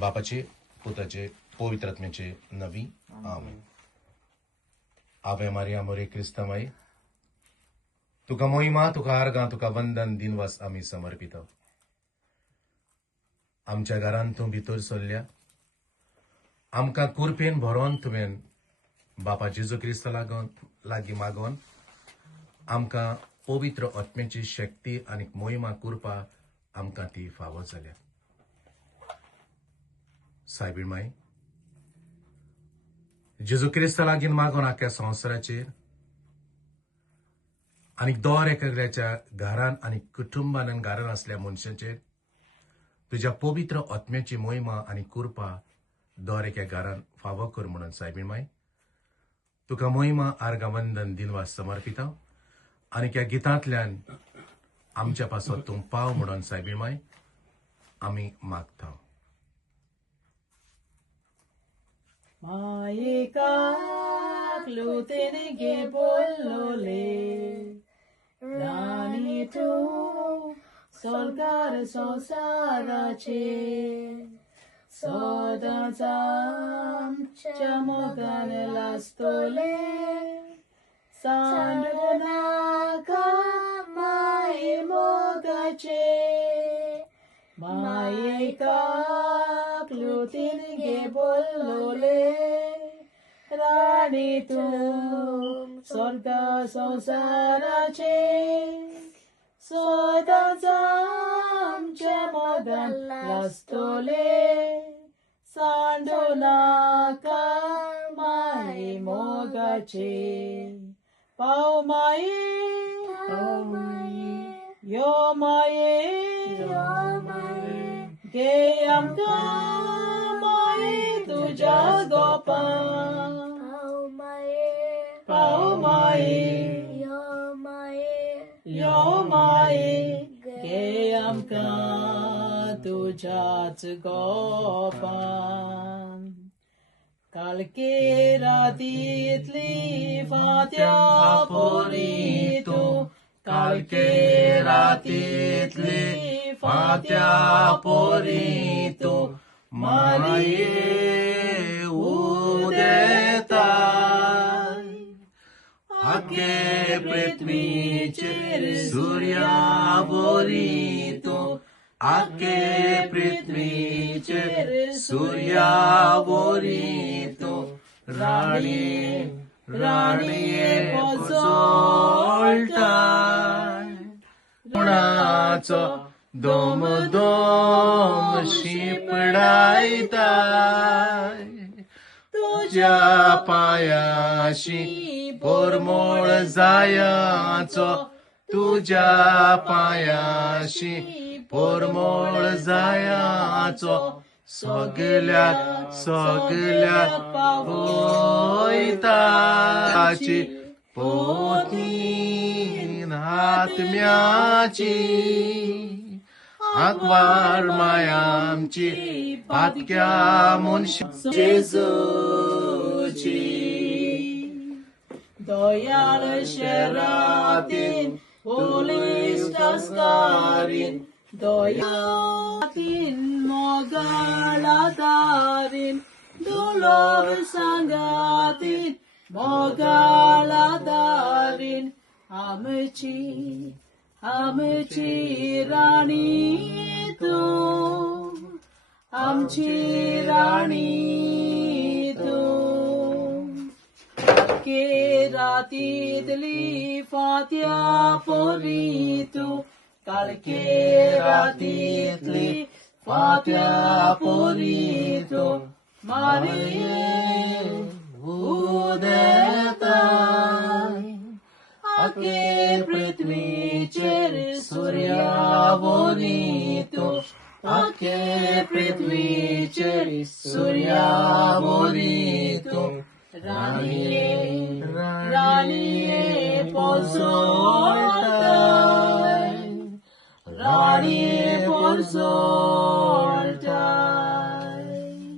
बापाचे, पुताचे, पवित्र आत्म्याचे नवी आमेन. आवे मारिया मोरे क्रिस्तमाई, तुका मोहिमा, तुका आर्गां, तुका वंदन दिनवास आमी समर्पित. आमच्या घरांत तूं भितर सरल्या, आमकां कुरपेन भरोन तुवें बापा जेजू क्रिस्त लागीं मागोन आमकां पवित्र आत्म्याची शक्ती आनी मोहिमा करपा आमकां ती फावो जाल्या. सायबीण माई, जेजू क्रिस्त लागीं मागोन आख्या संवसाराचेर आनी दर एकाच्या घरान आनी कुटुंबान घरान असल्या मनशांचेर तुज्या पवित्र आत्म्याची मोहिमा आनी कृपा दर एका घरान फावो कर म्हणून सायबीण माई तुका मोहिमा आर्गां वंदन दिनवास समर्पित. आनी त्या गितांतल्यान आमच्या पासत तूं पाव म्हणून सायबीण माई आमी मागता. मायेकाक लुतेनगे बोल्लोले राणी तूं सरकार संसाराचे सदांच आमच्या मोगान लास्तोले सांडू नाका माये मोगाचे. मायेकाक लुतेनगे बोल्लोले राणी तूं स्वर्ग संसाराचे सदांच आमच्या मोगान लास्तोले सांडू नाका माये मोगाचे. पाव माये यो माये गे आमकां माये तुज्या गोपान. पाव माये यो माये गे आमकां तुज्याच गोपान. कालके रातींतली फात्या पोरी तूं कालके रातींतली फात्या पोरी तूं मारये उदेताय. आखे पृथ्वीचेर सुर्या बोरी तूं आखे पृथ्वीचेर सुर्या बोरी तूं राणी राणये पोसोळटाय. कोणाचो दोम दोम शिपडायताय. तुज्या पायाशी पोरमोळ जायाचो तुज्या पायाशी पोरमोळ जायाचो सगल्याक सगल्याक पावयताची पोतीन आत्म्याची आग्वार मायामची पातक्या मनशा जेजूची. दयाळ शेरातीन पोलीस टस्कारीन दयातीन मोगाळा दारीन दुलोर सांगातीन मोगाळा दारीन आमची आमची राणी तूं आमची राणी तूं. के रातींतली फात्या पोरी तूं कालके रातींतली फात्या पोरी तूं मारये उदेताय. आखे पृथ्वीचेर सुर्या बोरी तूं आखे पृथ्वीचेर सुर्या बोरी तूं राणये राणये पोसोळटाय. राणये पोसोळटाय.